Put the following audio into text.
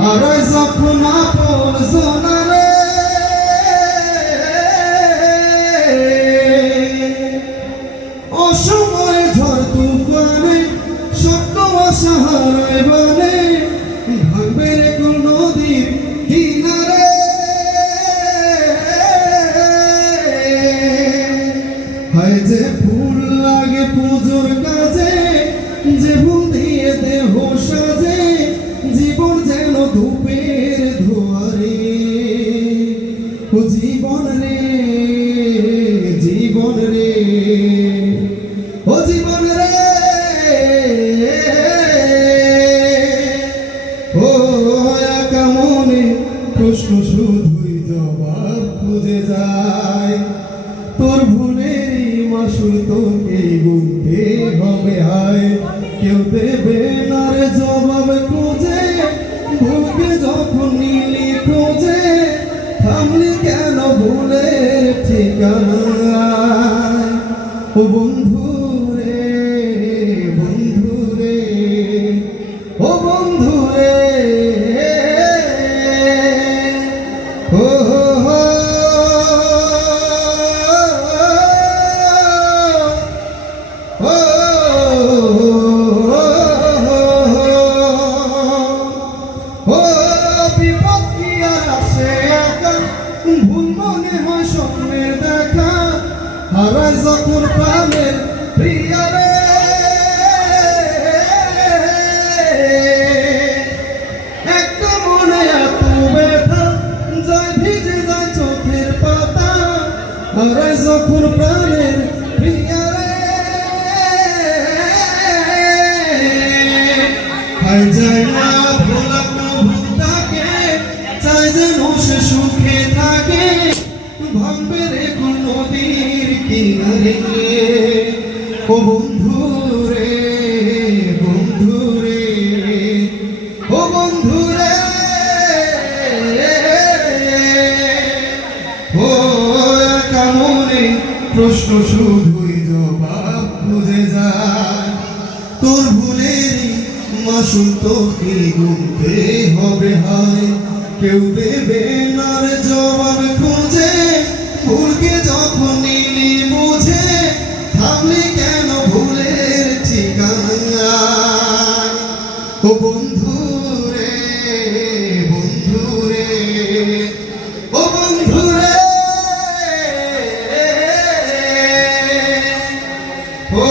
আর যখন আপন সোনারে অসময় ঝড় তুফানে স্বপ্ন আশাহারায় বনে ভাঙবে রে কোন নদীর কিনারে হয় যে ফুল লাগে পুজোর কাজে যে ফুল দিয়ে দেহ সাজে জীবন যেন ধূপের ধোয়ারে ও জীবন রে জীবন রে ও জীবন রে ও একা মনে প্রশ্ন শুধুই জবাব খুঁজে যায় তোর ভুলেরই মাসুল তোকে গুনতে হবে হায় কেউ দেবে না রে জবাব খুঁজে ভুলকে যখন নিলি খোঁজে থামলি কেন ভুলের ঠিকানা ও বন্ধু রে বন্ধু রে ও বন্ধু রে ও ভুল মনে হয় স্বপ্নের দেখা হারায় যখন প্রাণের প্রিয়ারে একটা মনে এত ব্যথা যায় ভিজে যায় চোখের পাতা হারায় যখন প্রাণের প্রিয়ারে হায় যায় না ভোলা ভুলটাকে চাই যেন সে সুখে থাকে ভাঙবে রে কোন নদীর কিনারে ও বন্ধু রে বন্ধু রে ও বন্ধু রে ও একা মনে প্রশ্ন শুধুই জবাব খুঁজে যায় তোর ভুলেরই মাসুল তোকে গুনতে হবে হায় কেউ দেবে না রে জবাব খুঁজে ভুলকে যখন নিলি বুঝে থামলি কেন ভুলের ঠিকানা ও বন্ধু রে বন্ধু রে ও বন্ধু রে ও